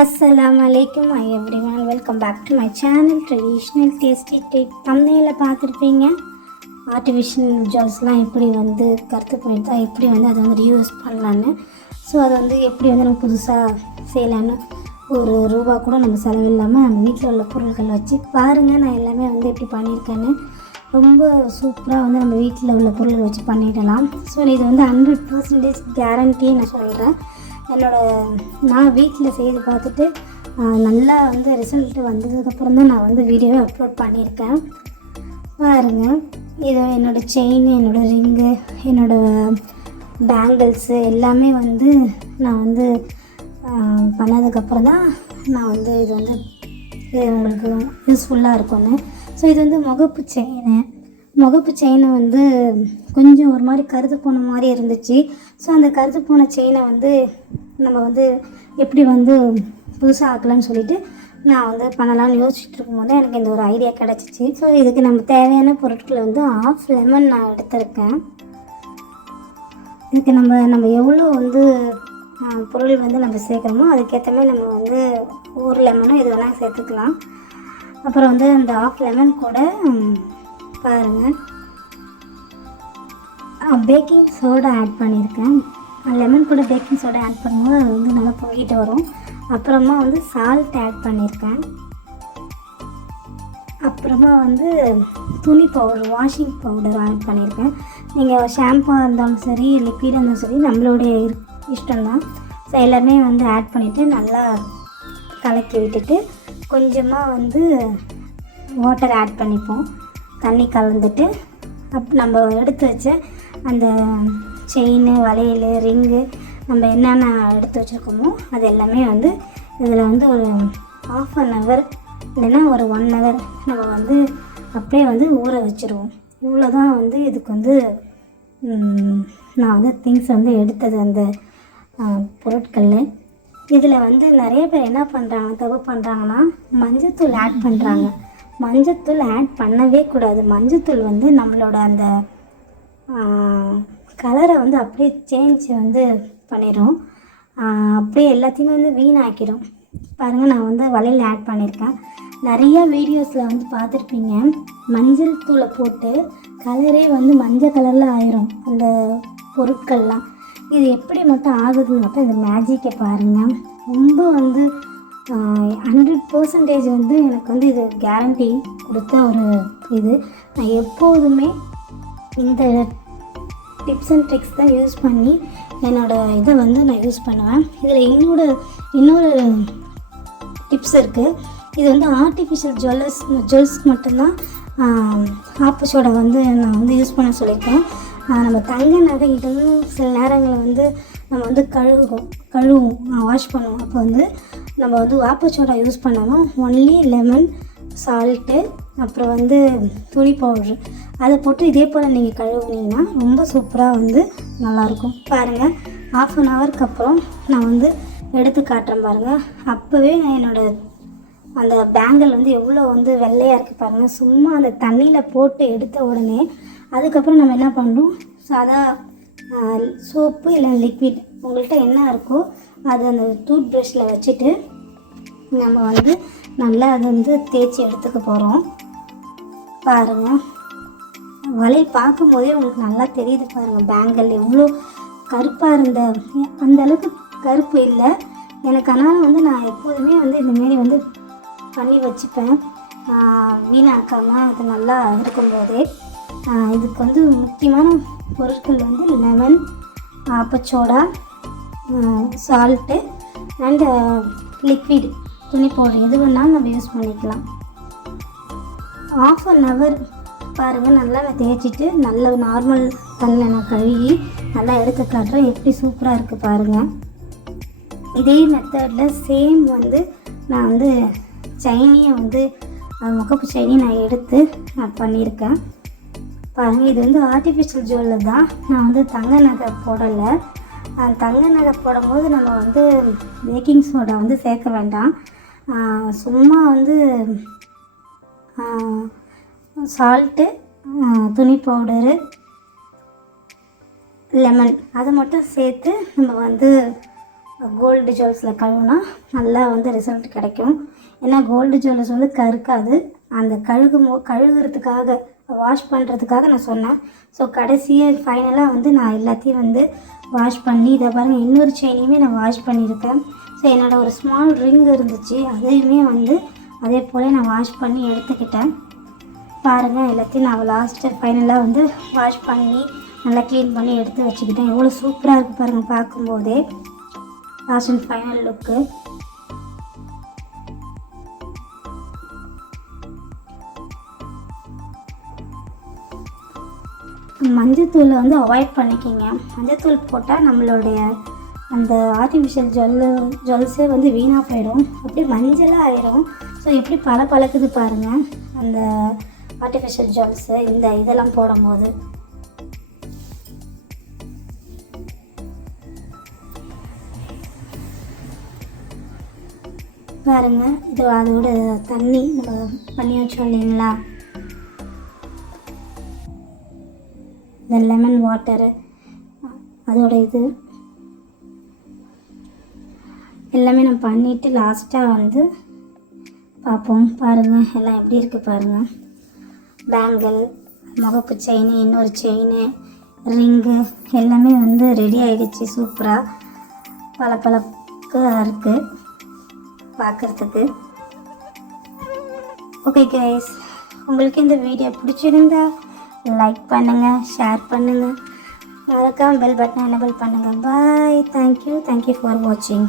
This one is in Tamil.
அஸ்லாம் அலைக்கும் hi everyone welcome back to my channel traditional tasty take தமிழில் பார்த்துருப்பீங்க ஆர்டிஃபிஷியல் ஜுவல்ஸ்லாம் எப்படி வந்து கருத்து போயிட்டு எப்படி வந்து அதை வந்து ரீயூஸ் பண்ணலான்னு ஸோ அதை வந்து எப்படி வந்து நம்ம புதுசாக செய்யலான்னு ஒரு ரூபா கூட நம்ம செலவில்லாமல் நம்ம வீட்டில் உள்ள பொருட்கள் வச்சு பாருங்கள் நான் எல்லாமே வந்து எப்படி பண்ணியிருக்கேன்னு. ரொம்ப சூப்பராக வந்து நம்ம வீட்டில் உள்ள பொருள் வச்சு பண்ணிடலாம். ஸோ இது வந்து ஹண்ட்ரட் பர்சன்டேஜ் கேரண்டி நான் சொல்கிறேன் என்னோட நான் வீட்டில் செய்து பார்த்துட்டு நல்லா வந்து ரிசல்ட் வந்ததுக்கப்புறம் தான் நான் வந்து வீடியோவே அப்லோட் பண்ணியிருக்கேன். பாருங்க. இது என்னோடய செயின் என்னோட ரிங்கு என்னோடய பேங்கிள்ஸு எல்லாமே வந்து நான் வந்து பண்ணதுக்கப்புறம் தான் நான் வந்து இது வந்து இது உங்களுக்கு யூஸ்ஃபுல்லாக இருக்கும்னு. ஸோ இது வந்து முகப்பு செயின் முகப்பு செயினை வந்து கொஞ்சம் ஒரு மாதிரி கருத்து போன மாதிரி இருந்துச்சு. ஸோ அந்த கருத்து போன செயினை வந்து நம்ம வந்து எப்படி வந்து புதுசாக ஆக்கலாம்னு சொல்லிட்டு நான் வந்து பண்ணலாம்னு யோசிச்சுட்டு இருக்கும்போது எனக்கு இந்த ஒரு ஐடியா கிடச்சிச்சு. ஸோ இதுக்கு நம்ம தேவையான பொருட்களை வந்து ஆஃப் லெமன் நான் எடுத்திருக்கேன். இதுக்கு நம்ம நம்ம எவ்வளோ வந்து பொருள் வந்து நம்ம சேர்க்குறோமோ அதுக்கேற்ற மாதிரி நம்ம வந்து ஒரு லெமனும் இது வேணால் சேர்த்துக்கலாம். அப்புறம் வந்து அந்த ஆஃப் லெமன் கூட பாருங்கள் பேக்கிங் சோடா ஆட் பண்ணியிருக்கேன். லெமன் கூட பேக்கிங் சோடா ஆட் பண்ணும்போது அது வந்து நல்லா பொங்கிட்டு வரும். அப்புறமா வந்து சால்ட் ஆட் பண்ணியிருக்கேன் அப்புறமா வந்து துணி பவுடர் வாஷிங் பவுடர் ஆட் பண்ணியிருக்கேன் நீங்கள் ஷாம்புவாக இருந்தாலும் சரி லிக்விடாக இருந்தாலும் சரி நம்மளுடைய இஷ்டம்தான். ஸோ எல்லாமே வந்து ஆட் பண்ணிவிட்டு நல்லா கலக்கி விட்டுட்டு கொஞ்சமாக வந்து வாட்டர் ஆட் பண்ணிப்போம். தண்ணி கலந்துட்டு அப் நம்ம எடுத்து வச்ச அந்த செயின் வளையல் ரிங்கு நம்ம என்னென்ன எடுத்து வச்சுருக்கோமோ அது எல்லாமே வந்து இதில் வந்து ஒரு ஆஃப் அன் ஹவர் இல்லைன்னா ஒரு ஒன் ஹவர் நம்ம வந்து அப்படியே வந்து ஊற வச்சுருவோம். இவ்வளோ தான் வந்து இதுக்கு வந்து நான் வந்து திங்ஸ் வந்து எடுத்தது அந்த பொருட்கள் இதில் வந்து நிறைய பேர் என்ன பண்ணுறாங்க தப்பு பண்ணுறாங்கன்னா மஞ்சத்தூள் ஆட் பண்ணுறாங்க மஞ்சத்தூள் ஆட் பண்ணவே கூடாது. மஞ்சத்தூள் வந்து நம்மளோட அந்த கலரை வந்து அப்படியே சேஞ்ச் வந்து பண்ணிடும் அப்படியே எல்லாத்தையுமே வந்து வீணாக்கிடும் பாருங்கள் நான் வந்து வலையில் ஆட் பண்ணியிருக்கேன் நிறைய வீடியோஸில் வந்து பார்த்துருப்பீங்க. மஞ்சள் தூளை போட்டு கலரே வந்து மஞ்சள் கலரில் ஆயிரும். அந்த பொருட்கள்லாம். இது எப்படி மட்டும் ஆகுதுன்னு மட்டும் இந்த மேஜிக்கை பாருங்கள் ரொம்ப வந்து ஹண்ட்ரட் பர்சன்டேஜ் வந்து எனக்கு வந்து இது கேரண்டி கொடுத்த ஒரு இது. நான் எப்போதுமே இந்த டிப்ஸ் அண்ட் ட்ரிக்ஸ் தான் யூஸ் பண்ணி என்னோடய இதை வந்து நான் யூஸ் பண்ணுவேன். இதில் என்னோட இன்னொரு டிப்ஸ் இருக்குது இது வந்து ஆர்டிஃபிஷியல் ஜுவல்லர்ஸ் ஜுவல்ஸ்க்கு மட்டும்தான் ஆப்போசோட வந்து நான் வந்து யூஸ் பண்ண சொல்லியிருக்கேன். நம்ம தங்க நகைகளும் சில நேரங்களில் வந்து நம்ம வந்து கழுவுவோம் கழுவும் வாஷ் பண்ணுவோம். அப்போ வந்து நம்ம வந்து ஆப்போசோடா யூஸ் பண்ணாமல் ஒன்லி லெமன் சால்ட்டு அப்புறம் வந்து துணி பவுட்ரு அதை போட்டு இதே போல் நீங்கள் கழுவுனீங்கன்னா ரொம்ப சூப்பராக வந்து நல்லாயிருக்கும். பாருங்கள் ஆஃப் அன் ஹவருக்கு அப்புறம் நான் வந்து எடுத்து காட்டுறேன் பாருங்கள் அப்போவே என்னோட அந்த பேங்கிள் வந்து எவ்வளோ வந்து வெள்ளையாக இருக்குது பாருங்கள் சும்மா அந்த தண்ணியில் போட்டு எடுத்த உடனே அதுக்கப்புறம் நம்ம என்ன பண்ணுறோம் சாதா சோப்பு இல்லை லிக்விட் உங்கள்கிட்ட என்ன இருக்கோ அது அந்த டூத் ப்ரஷில் வச்சுட்டு நம்ம வந்து நல்லா அது வந்து தேய்ச்சி எடுத்துக்க போகிறோம் பாருங்கள் வளையல் பார்க்கும் போதே உங்களுக்கு நல்லா தெரியுது பாருங்கள் பேங்கிள் எவ்வளோ கருப்பாக இருந்த அந்த அளவுக்கு கருப்பு இல்லை. எனக்கு ஆனால் வந்து நான் எப்போதுமே வந்து இந்தமாரி வந்து பண்ணி வச்சுப்பேன். வீணாக்காமல் அது நல்லா இருக்கும்போதே. இதுக்கு வந்து முக்கியமான பொருட்கள் வந்து லெமன் ஆப்பச்சோடா சால்ட்டு அண்டு லிக்விட் துணி போடுற எது வேணாலும் நம்ம யூஸ் பண்ணிக்கலாம். ஆஃப் அன் ஹவர் பாருங்கள் நல்லா நான் தேய்ச்சிட்டு நல்ல நார்மல் தண்ணியில் நான் கழுவி நல்லா எடுத்து காட்டுறேன். எப்படி சூப்பராக இருக்குது பாருங்கள் இதே மெத்தடில் சேம் வந்து நான் வந்து சைனியை வந்து முகப்பு சைனி நான் எடுத்து நான் பண்ணியிருக்கேன். பாருங்கள் இது வந்து ஆர்டிஃபிஷியல் ஜுவல்லர் தான். நான் வந்து தங்க நகை போடலை. அந்த தங்க நகை போடும்போது நம்ம வந்து பேக்கிங் சோடா வந்து சேர்க்க வேண்டாம். சும்மா வந்து சால்ட்டு துணி பவுடரு லெமன் அதை மட்டும் சேர்த்து நம்ம வந்து கோல்டு ஜுவல்ஸில் கழுவுனா நல்லா வந்து ரிசல்ட் கிடைக்கும். ஏன்னா கோல்டு ஜுவல்ஸ் வந்து கருக்காது. அந்த கழுகு மோ கழுகுறதுக்காக வாஷ் பண்ணுறதுக்காக நான் சொன்னேன். ஸோ கடைசியாக ஃபைனலாக வந்து நான் எல்லாத்தையும் வந்து வாஷ் பண்ணி இதை பாருங்கள் இன்னொரு செயினையுமே நான் வாஷ் பண்ணியிருக்கேன். ஸோ என்னோடய ஒரு ஸ்மால் ரிங் இருந்துச்சு. அதையுமே வந்து அதே போல் நான் வாஷ் பண்ணி எடுத்துக்கிட்டேன். பாருங்கள் எல்லாத்தையும் நான் லாஸ்ட்டு ஃபைனலாக வந்து வாஷ் பண்ணி நல்லா க்ளீன் பண்ணி எடுத்து வச்சுக்கிட்டேன். எவ்வளோ சூப்பராக இருக்குது பாருங்கள் பார்க்கும்போதே. லாஸ்ட் அண்ட் ஃபைனல் லுக்கு மஞ்சத்தூளை வந்து அவாய்ட் பண்ணிக்கிங்க. மஞ்சத்தூள் போட்டால் நம்மளுடைய அந்த ஆர்டிஃபிஷியல் ஜுவல்லு ஜுவல்ஸே வந்து வீணாக போயிடும். அப்படியே மஞ்சளாக ஆயிரும். ஸோ எப்படி பல பழக்குது பாருங்கள் அந்த ஆர்டிஃபிஷியல் ஜுவல்ஸு இந்த இதெல்லாம் போடும்போது. பாருங்க இது அதோட தண்ணி நம்ம பண்ணி வச்சோம் இல்லைங்களா? இந்த லெமன் வாட்டரு அதோட இது. எல்லாமே நான் பண்ணிவிட்டு லாஸ்ட்டாக வந்து பார்ப்போம். பாருங்கள் எல்லாம் எப்படி இருக்குது பாருங்கள் பேங்கிள் முகப்பு செயின் இன்னொரு செயின் ரிங்கு எல்லாமே வந்து ரெடி ஆகிடுச்சு சூப்பராக பல இருக்குது பார்க்குறதுக்கு. ஓகே கைஸ் உங்களுக்கு இந்த வீடியோ பிடிச்சிருந்தா லைக் பண்ணுங்கள் ஷேர் பண்ணுங்கள் மறக்காமல் பெல் பட்டன் எனபிள் பண்ணுங்கள் பாய் தேங்க்யூ தேங்க்யூ ஃபார் வாட்சிங்